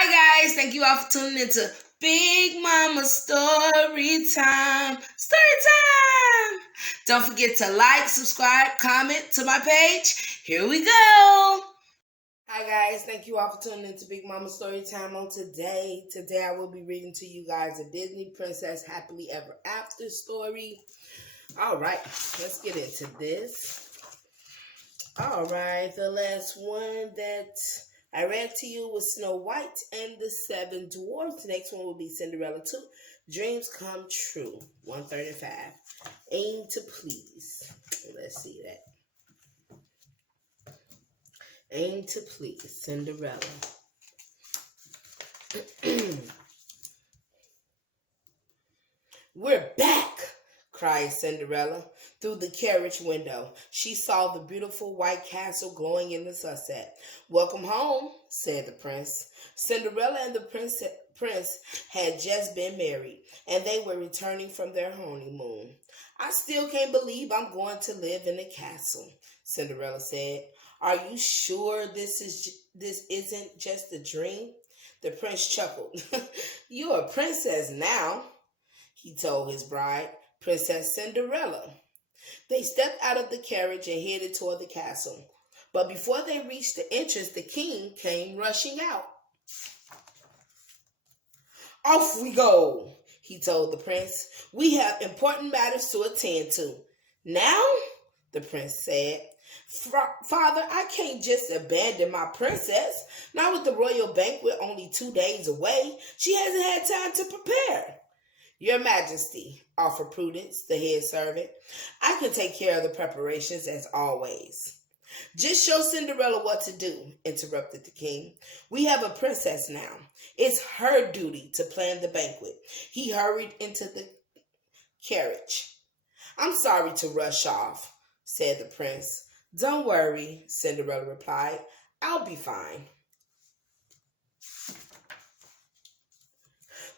Hi guys, thank you all for tuning into Big Mama Story Time. Story Time! Don't forget to like, subscribe, comment to my page. Here we go. Hi guys, thank you all for tuning into Big Mama Story Time on today. Today I will be reading to you guys a Disney Princess Happily Ever After story. Alright, let's get into this. Alright, the last one that I read to you was Snow White and the Seven Dwarfs. The next one will be Cinderella 2, Dreams Come True, 135. Aim to Please. Let's see that. Aim to Please, Cinderella. We're back, cried Cinderella. Through the carriage window, she saw the beautiful white castle glowing in the sunset. Welcome home, said the prince. Cinderella and the prince had just been married, and they were returning from their honeymoon. I still can't believe I'm going to live in a castle, Cinderella said. Are you sure this isn't just a dream? The prince chuckled. You're a princess now, he told his bride, Princess Cinderella. They stepped out of the carriage and headed toward the castle. But before they reached the entrance, the king came rushing out. Off we go, he told the prince. We have important matters to attend to. Now, the prince said, Father, I can't just abandon my princess. Not with the royal banquet only 2 days away. She hasn't had time to prepare. Your Majesty, offered Prudence, the head servant. I can take care of the preparations as always. Just show Cinderella what to do, interrupted the king. We have a princess now. It's her duty to plan the banquet. He hurried into the carriage. I'm sorry to rush off, said the prince. Don't worry, Cinderella replied. I'll be fine.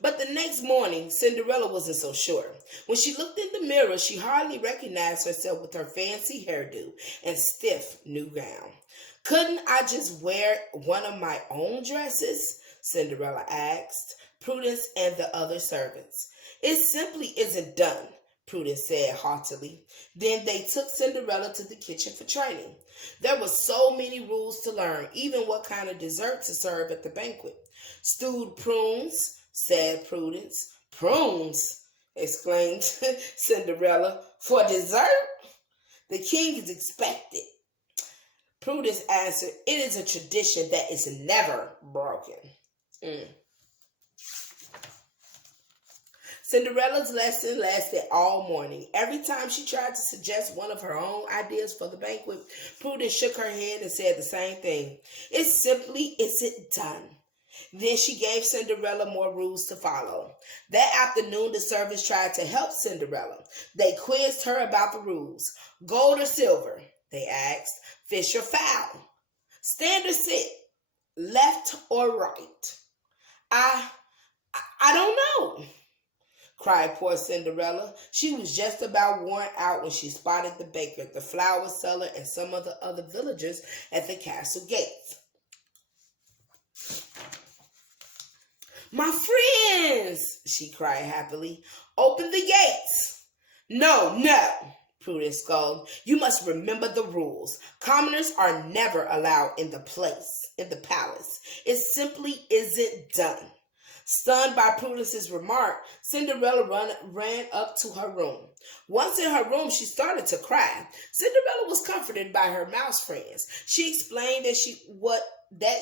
But the next morning, Cinderella wasn't so sure. When she looked in the mirror, she hardly recognized herself with her fancy hairdo and stiff new gown. Couldn't I just wear one of my own dresses? Cinderella asked Prudence and the other servants. It simply isn't done, Prudence said haughtily. Then they took Cinderella to the kitchen for training. There were so many rules to learn, even what kind of dessert to serve at the banquet. Stewed prunes, said Prudence. Prunes, exclaimed Cinderella. For dessert? The king is expected. Prudence answered, it is a tradition that is never broken. Cinderella's lesson lasted all morning. Every time she tried to suggest one of her own ideas for the banquet, Prudence shook her head and said the same thing. It simply isn't done. Then she gave Cinderella more rules to follow. That afternoon, the servants tried to help Cinderella. They quizzed her about the rules. Gold or silver? They asked. Fish or fowl? Stand or sit? Left or right? I don't know, cried poor Cinderella. She was just about worn out when she spotted the baker, the flour seller, and some of the other villagers at the castle gates. My friends, she cried happily, open the gates. No, Prudence scolded. You must remember the rules. Commoners are never allowed in the palace. It simply isn't done. Stunned by Prudence's remark, Cinderella ran up to her room. Once in her room, she started to cry. Cinderella was comforted by her mouse friends. She explained that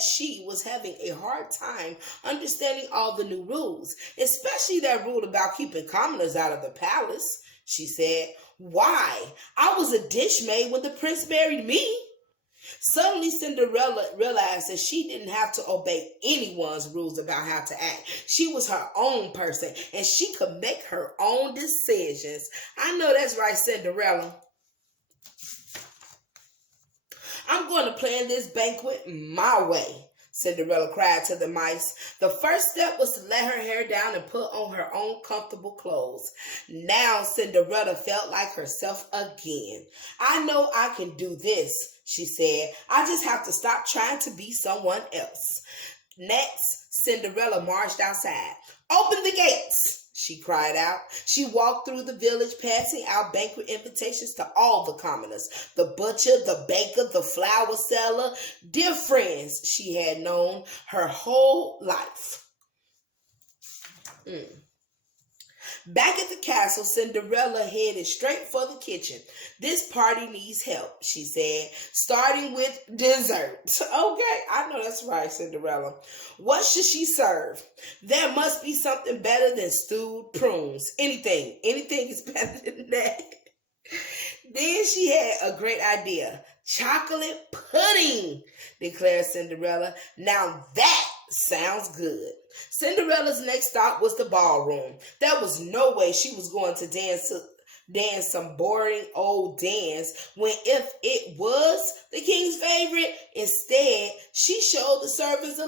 she was having a hard time understanding all the new rules, especially that rule about keeping commoners out of the palace. She said, Why? I was a dish maid when the prince married me. Suddenly, Cinderella realized that she didn't have to obey anyone's rules about how to act. She was her own person, and she could make her own decisions. I know that's right, Cinderella. I'm going to plan this banquet my way, Cinderella cried to the mice. The first step was to let her hair down and put on her own comfortable clothes. Now Cinderella felt like herself again. I know I can do this, she said. I just have to stop trying to be someone else. Next, Cinderella marched outside. Open the gates, she cried out. She walked through the village, passing out banquet invitations to all the commoners. The butcher, the baker, the flour seller, dear friends she had known her whole life. Back at the castle, Cinderella headed straight for the kitchen. This party needs help, she said, starting with dessert. Okay, I know that's right, Cinderella. What should she serve? There must be something better than stewed prunes. Anything is better than that. Then she had a great idea. Chocolate pudding, declared Cinderella. Now that sounds good. Cinderella's next stop was the ballroom. There was no way she was going to dance some boring old dance when if it was the king's favorite. Instead, she showed the servants a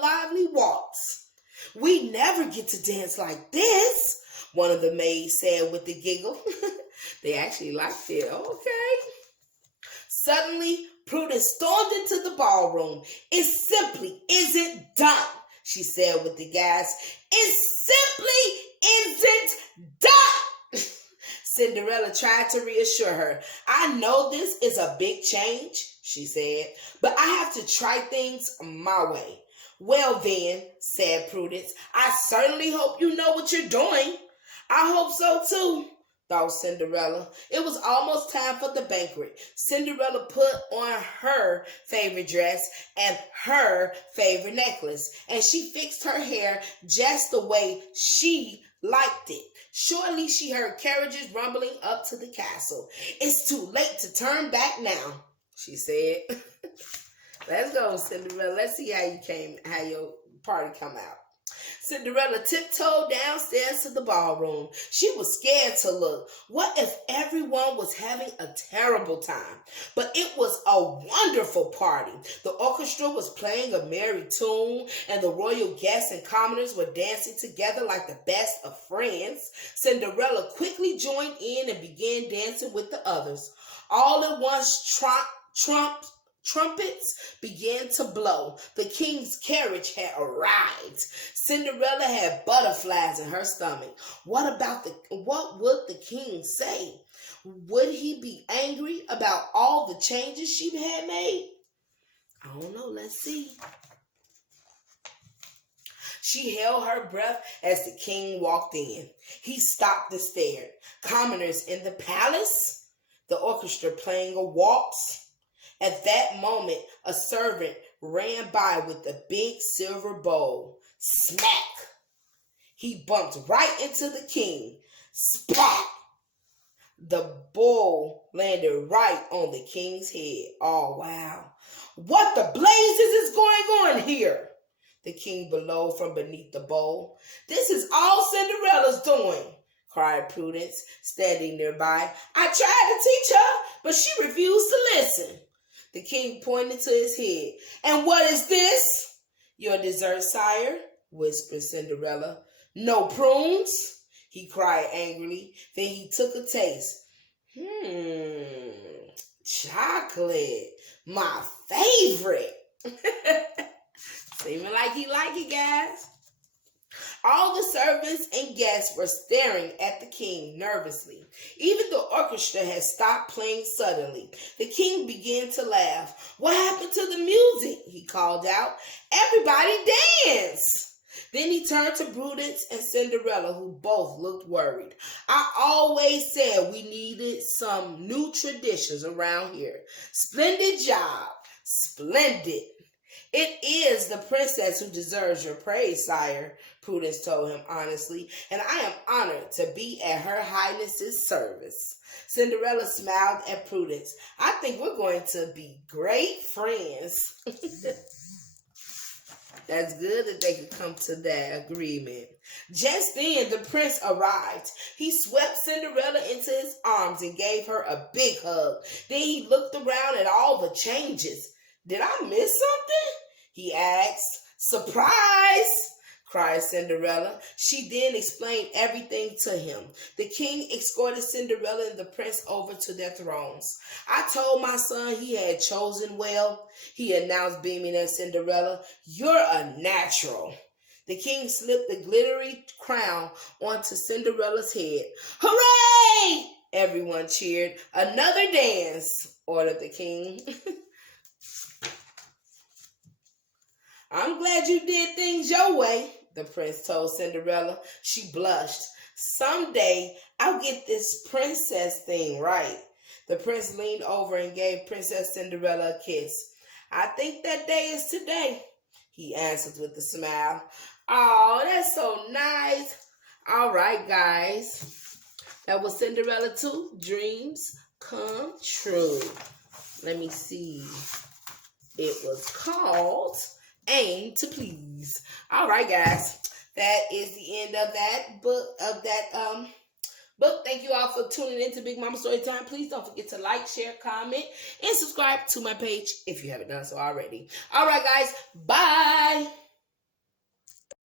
lively waltz. We never get to dance like this, one of the maids said with a giggle. They actually liked it. Okay. Suddenly, Prudence stormed into the ballroom. It simply isn't done, she said with the gasp. It simply isn't done. Cinderella tried to reassure her. I know this is a big change, she said, but I have to try things my way. Well then, said Prudence, I certainly hope you know what you're doing. I hope so too, thought Cinderella. It was almost time for the banquet. Cinderella put on her favorite dress and her favorite necklace, and she fixed her hair just the way she liked it. Shortly, she heard carriages rumbling up to the castle. It's too late to turn back now, she said. Let's go, Cinderella. Let's see how your party come out. Cinderella tiptoed downstairs to the ballroom. She was scared to look. What if everyone was having a terrible time? But it was a wonderful party. The orchestra was playing a merry tune, and the royal guests and commoners were dancing together like the best of friends. Cinderella quickly joined in and began dancing with the others. All at once, trumpets began to blow. The king's carriage had arrived. Cinderella had butterflies in her stomach. What would the king say? Would he be angry about all the changes she had made? I don't know. Let's see. She held her breath as the king walked in. He stopped and stared. Commoners in the palace? The orchestra playing a waltz? At that moment, a servant ran by with a big silver bowl. Smack! He bumped right into the king. Splat! The bowl landed right on the king's head. Oh, wow. What the blazes is going on here? The king bellowed from beneath the bowl. This is all Cinderella's doing, cried Prudence, standing nearby. I tried to teach her, but she refused to listen. The king pointed to his head. And what is this? Your dessert, sire, whispered Cinderella. No prunes? He cried angrily. Then he took a taste. Chocolate. My favorite. Seeming like he liked it, guys. All the servants and guests were staring at the king nervously. Even the orchestra had stopped playing suddenly. The king began to laugh. What happened to the music? He called out. Everybody dance! Then he turned to Prudence and Cinderella, who both looked worried. I always said we needed some new traditions around here. Splendid job. Splendid. It is the princess who deserves your praise, sire, Prudence told him honestly, and I am honored to be at Her Highness's service. Cinderella smiled at Prudence. I think we're going to be great friends. That's good that they could come to that agreement. Just then, the prince arrived. He swept Cinderella into his arms and gave her a big hug. Then he looked around at all the changes. Did I miss something? He asked. Surprise! cried Cinderella. She then explained everything to him. The king escorted Cinderella and the prince over to their thrones. I told my son he had chosen well, he announced, beaming at Cinderella. You're a natural. The king slipped the glittery crown onto Cinderella's head. Hooray! Everyone cheered. Another dance, ordered the king. I'm glad you did things your way, the prince told Cinderella. She blushed. Someday I'll get this princess thing right. The prince leaned over and gave Princess Cinderella a kiss. I think that day is today, he answered with a smile. Oh, that's so nice. All right, guys. That was Cinderella 2, Dreams Come True. Let me see. It was called Aim to Please. All right, guys. That is the end of that book. Thank you all for tuning in to Big Mama Storytime. Please don't forget to like, share, comment, and subscribe to my page if you haven't done so already. All right, guys. Bye.